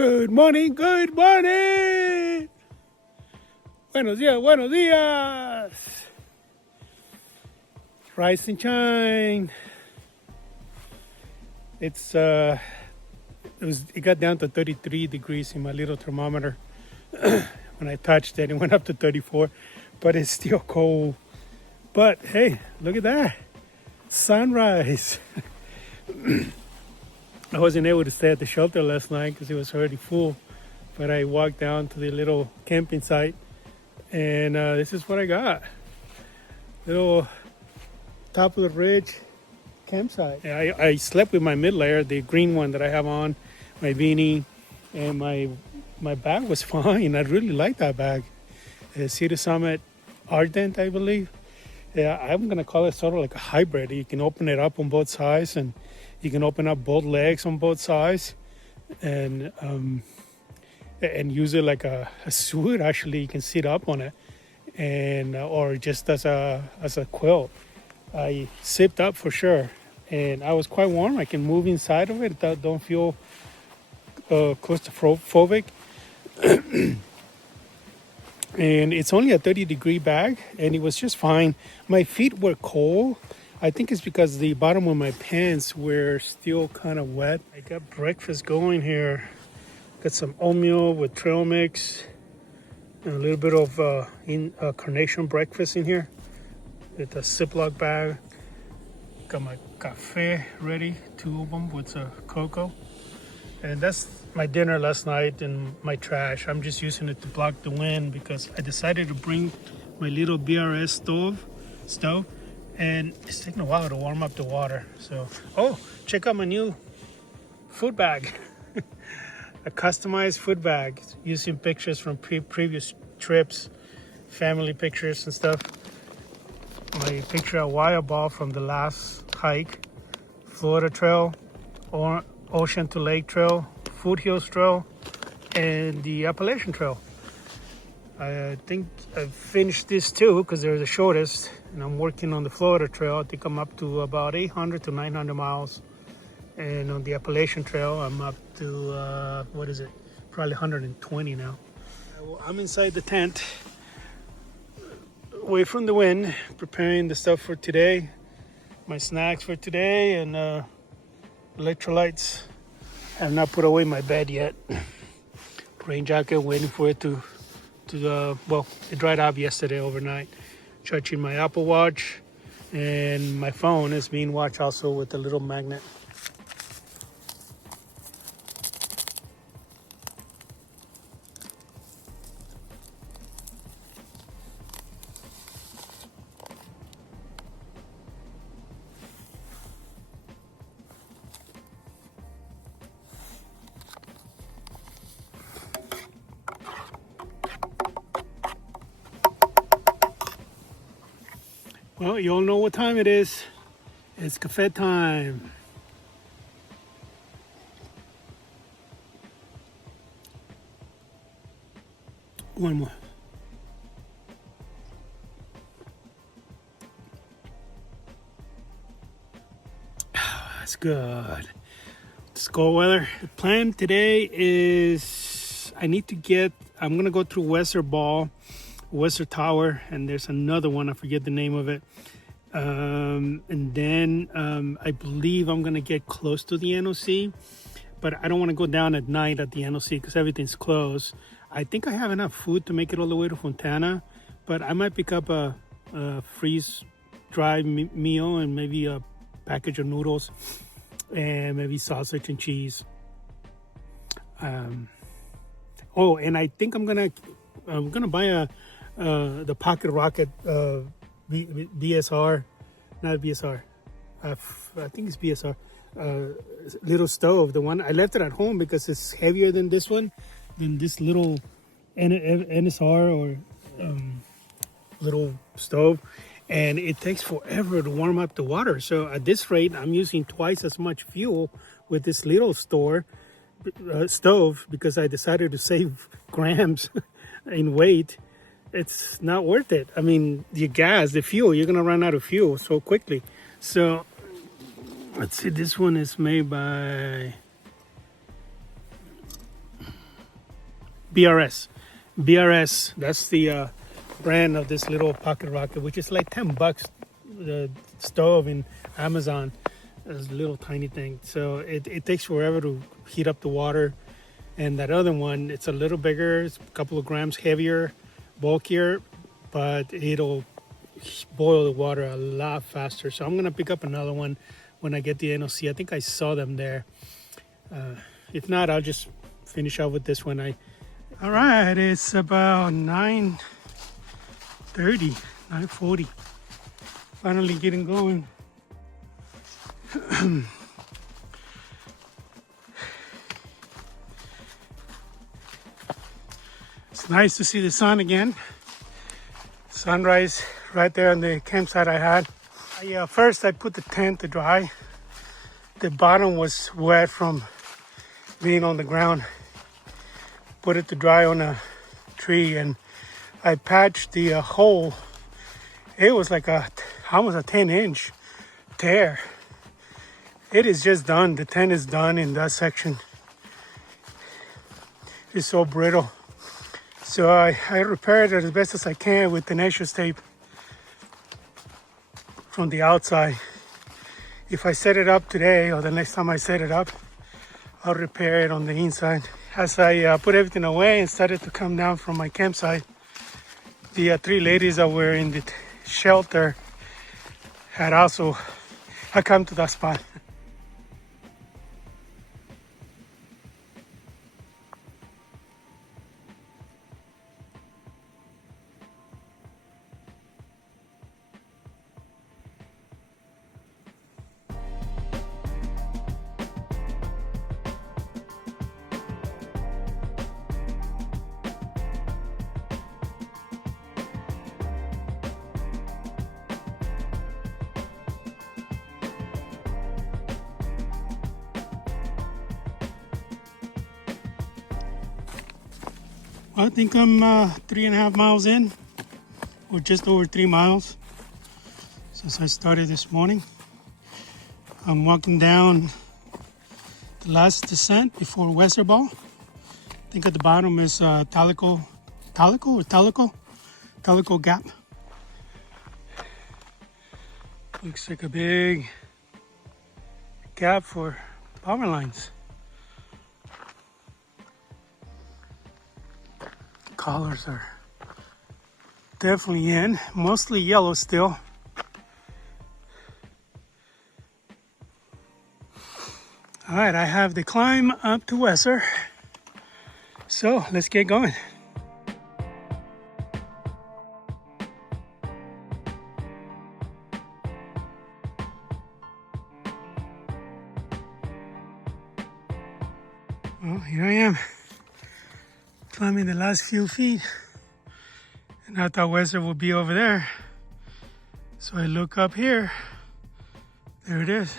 Good morning, good morning. Buenos días, buenos días. Rise and shine. It got down to 33 degrees in my little thermometer. When I touched it, it went up to 34, but it's still cold. But hey, look at that. Sunrise. I wasn't able to stay at the shelter last night because it was already full. But I walked down to the little camping site, and this is what I got. Little top of the ridge campsite. I slept with my mid layer, the green one that I have on, my beanie, and my bag was fine. I really like that bag. Cedar Summit Ardent, I believe. Yeah, I'm gonna call it sort of like a hybrid. You can open it up on both sides, and you can open up both legs on both sides, and use it like a suit. Actually, you can sit up on it, and or just as a quilt. I zipped up for sure, and I was quite warm. I can move inside of it. Don't feel claustrophobic. And it's only a 30-degree bag, and it was just fine. My feet were cold. I think it's because the bottom of my pants were still kind of wet. I got breakfast going here. Got some oatmeal with trail mix, and a little bit of carnation breakfast in here. With a Ziploc bag. Got my cafe ready, 2 of them with cocoa. And that's my dinner last night and my trash. I'm just using it to block the wind because I decided to bring my little BRS stove, and it's taking a while to warm up the water. So, check out my new food bag. A customized food bag using pictures from previous trips, family pictures and stuff. My picture of wire ball from the last hike, Florida Trail, or Ocean to Lake Trail, Foothills Trail, and the Appalachian Trail. I think I've finished this too because they're the shortest, and I'm working on the Florida Trail. I think I'm up to about 800 to 900 miles. And on the Appalachian Trail, I'm up to, probably 120 now. I'm inside the tent, away from the wind, preparing the stuff for today, my snacks for today, and electrolytes. I have not put away my bed yet. Rain jacket, waiting for it to it dried up yesterday overnight. Charging my Apple Watch, and my phone is being watched also with a little magnet. Well, you all know what time it is. It's cafe time. One more. That's good. It's cold weather. The plan today is I'm going to go through Western Tower, and there's another one, I forget the name of it. And then I believe I'm going to get close to the NOC, but I don't want to go down at night at the NOC because everything's closed. I think I have enough food to make it all the way to Fontana, but I might pick up a freeze-dried meal and maybe a package of noodles and maybe sausage and cheese. And I think I'm gonna buy the Pocket Rocket BSR, not BSR. I think it's BSR. Little stove. The one I left it at home because it's heavier than this little NSR or little stove, and it takes forever to warm up the water. So at this rate, I'm using twice as much fuel with this little stove because I decided to save grams in weight. It's not worth it. I mean, the fuel, you're gonna run out of fuel so quickly. So let's see, this one is made by BRS. BRS, that's the brand of this little pocket rocket, which is like 10 bucks. The stove in Amazon is a little tiny thing. So it takes forever to heat up the water. And that other one, it's a little bigger, it's a couple of grams heavier, bulkier, but it'll boil the water a lot faster. So I'm gonna pick up another one when I get the NOC. I think I saw them there. If not, I'll just finish out with this one. All right, it's about 9:30, 9:40. Finally getting going. It's nice to see the sun again. Sunrise right there on the campsite I had. First I put the tent to dry. The bottom was wet from being on the ground. Put it to dry on a tree, and I patched the hole. It was like almost a 10-inch tear. It is just done. The tent is done in that section. It's so brittle. So I repaired it as best as I can with tenacious tape from the outside. If I set it up today or the next time I set it up, I'll repair it on the inside. As I put everything away and started to come down from my campsite, the three ladies that were in the shelter had come to that spot. I think I'm 3.5 miles in, or just over 3 miles since I started this morning. I'm walking down the last descent before Wetherball. I think at the bottom is Talco Gap. Looks like a big gap for power lines. Colors are definitely in, mostly yellow still. All right, I have the climb up to Wesser, so let's get going. Well, here I am, climbing the last few feet, and I thought Wesser would be over there. So I look up here, there it is.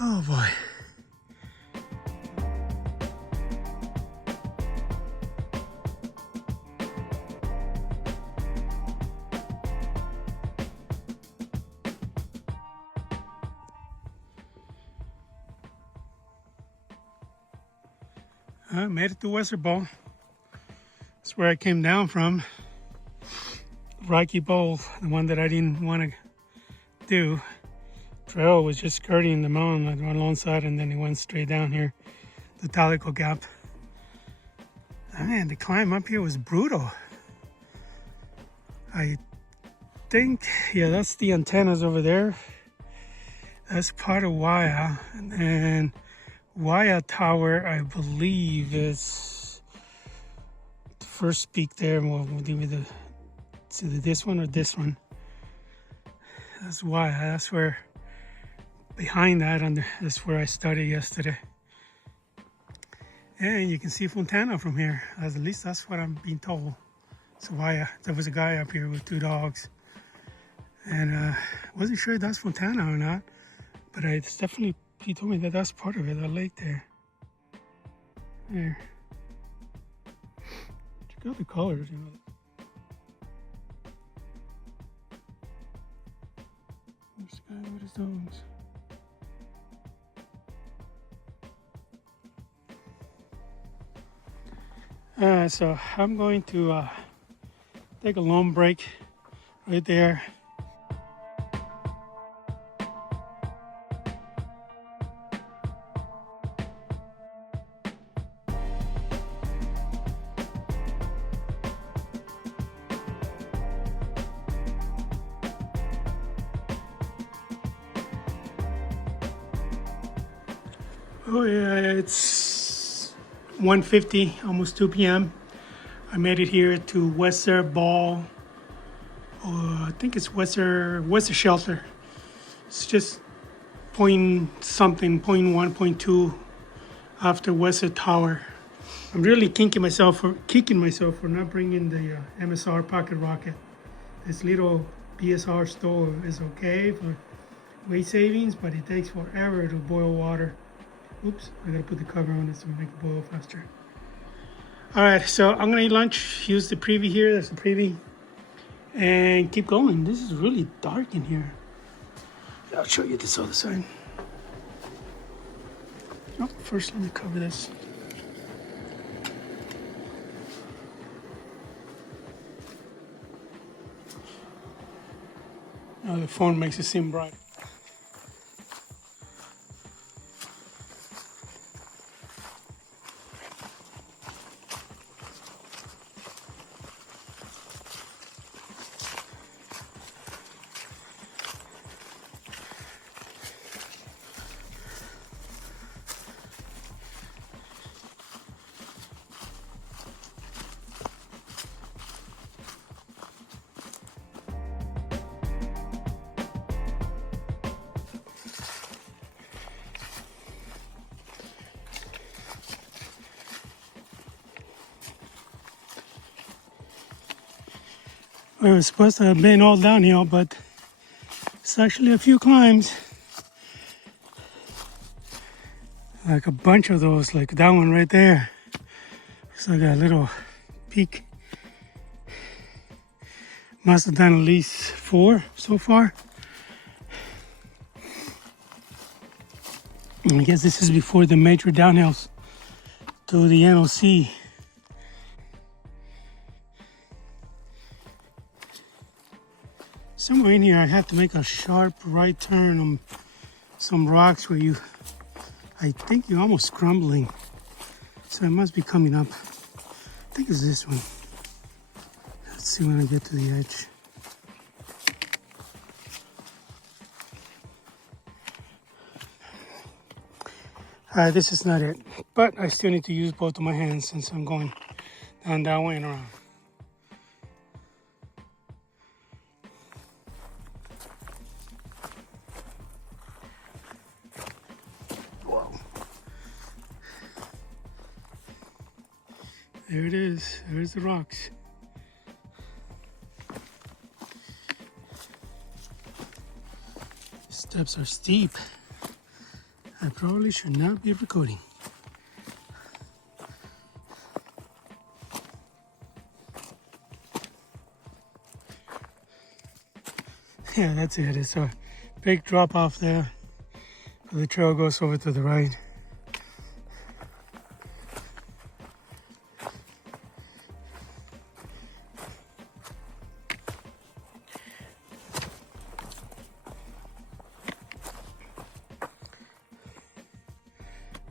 Oh boy. I made it to Wetherball. That's where I came down from. Rocky Bowl, the one that I didn't want to do. Trail was just skirting the mountain alongside, and then it went straight down here, the Talco Gap. Man, the climb up here was brutal. I think, yeah, that's the antennas over there. That's part of Waya, and then Waya Tower, I believe, is the first peak there. We'll do with it's either this one or this one. That's Waya. That's where, behind that, that's where I started yesterday. And you can see Fontana from here. At least that's what I'm being told. So Waya. There was a guy up here with 2 dogs, and wasn't sure if that's Fontana or not, but it's definitely. He told me that that's part of it, that lake there. There. Check out the colors, you know. There's this guy with his dogs. So I'm going to take a long break right there. Oh yeah, it's 1:50, almost 2 p.m. I made it here to Wester Ball. I think it's Wester Shelter. It's just point something, point one, point two after Wester Tower. I'm really kicking myself for not bringing the MSR pocket rocket. This little BSR stove is okay for weight savings, but it takes forever to boil water. Oops, I gotta put the cover on this to make it boil faster. All right, so I'm gonna eat lunch, use the preview here, that's the preview, and keep going. This is really dark in here. I'll show you this other side. Oh, first let me cover this. Oh, the phone makes it seem bright. Well, it was supposed to have been all downhill, but it's actually a few climbs. Like a bunch of those, like that one right there. It's like a little peak. Must have done at least 4 so far. I guess this is before the major downhills to the NOC. Somewhere in here I have to make a sharp right turn on some rocks where I think you're almost crumbling. So it must be coming up. I think it's this one. Let's see when I get to the edge. This is not it, but I still need to use both of my hands since I'm going down that way and around. Whoa. There it is. There's the rocks. Steps are steep. I probably should not be recording. Yeah, that's it. It's a big drop off there. The trail goes over to the right.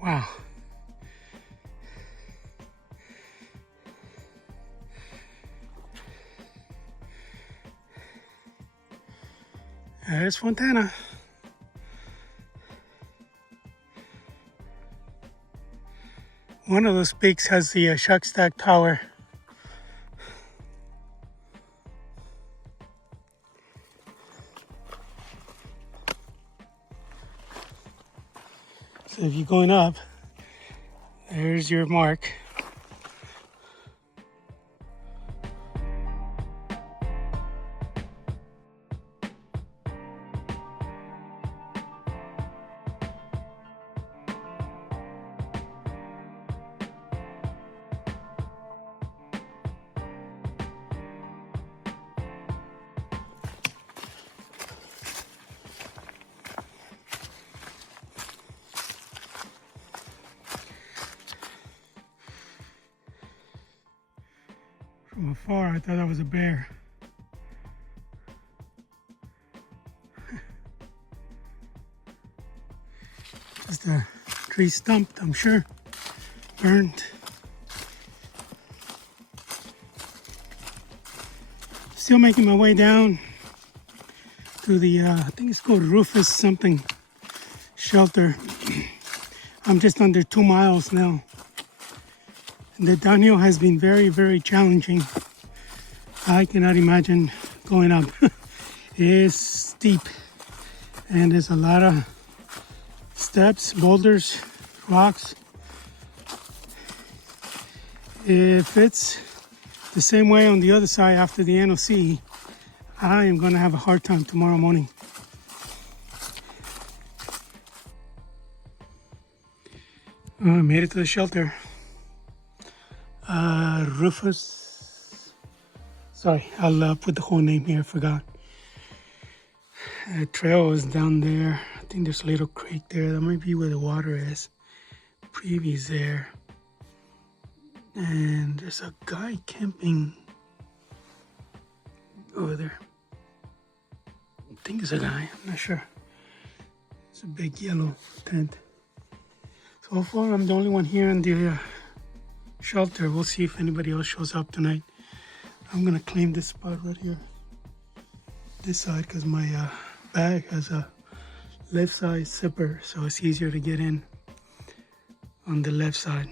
Wow. There's Fontana. One of those peaks has the Shuck Stack Tower. So if you're going up, there's your mark. from afar, I thought that was a bear. Just a tree stumped, I'm sure. Burned. Still making my way down to the, I think it's called Rufus something shelter. I'm just under 2 miles now. And the downhill has been very, very challenging. I cannot imagine going up. It is steep and there's a lot of steps, boulders, rocks. If it's the same way on the other side after the NOC, I am going to have a hard time tomorrow morning. I made it to the shelter. Rufus. Sorry, I'll put the whole name here, I forgot. Trail is down there. I think there's a little creek there. That might be where the water is. Previous there. And there's a guy camping over there. I think it's a guy, I'm not sure. It's a big yellow tent. So far, I'm the only one here in the shelter. We'll see if anybody else shows up tonight. I'm gonna claim this spot right here. This side, because my bag has a left side zipper, so it's easier to get in on the left side.